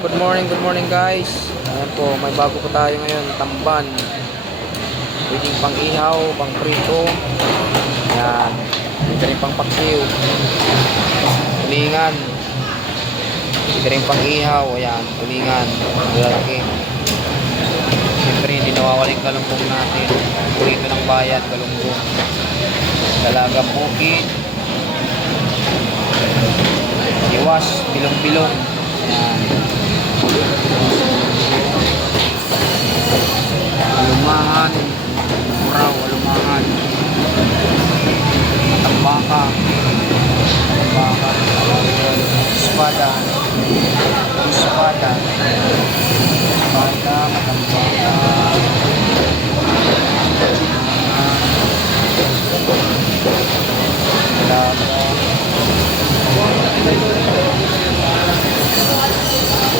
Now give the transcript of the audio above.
Good morning guys. Ayan po, may bago po tayo ngayon, tamban. Pwedeng pang ihaw, pang prito. Ayan, pwede rin pang paksiw. Tulingan. Pwede rin pang ihaw, ayan, tulingan. Lalaki. Siyempre, hindi nawawaling galunggong natin. Prito ng bayat, galunggong. Dalagang bukid. Iwas, bilong-bilong. Ayan.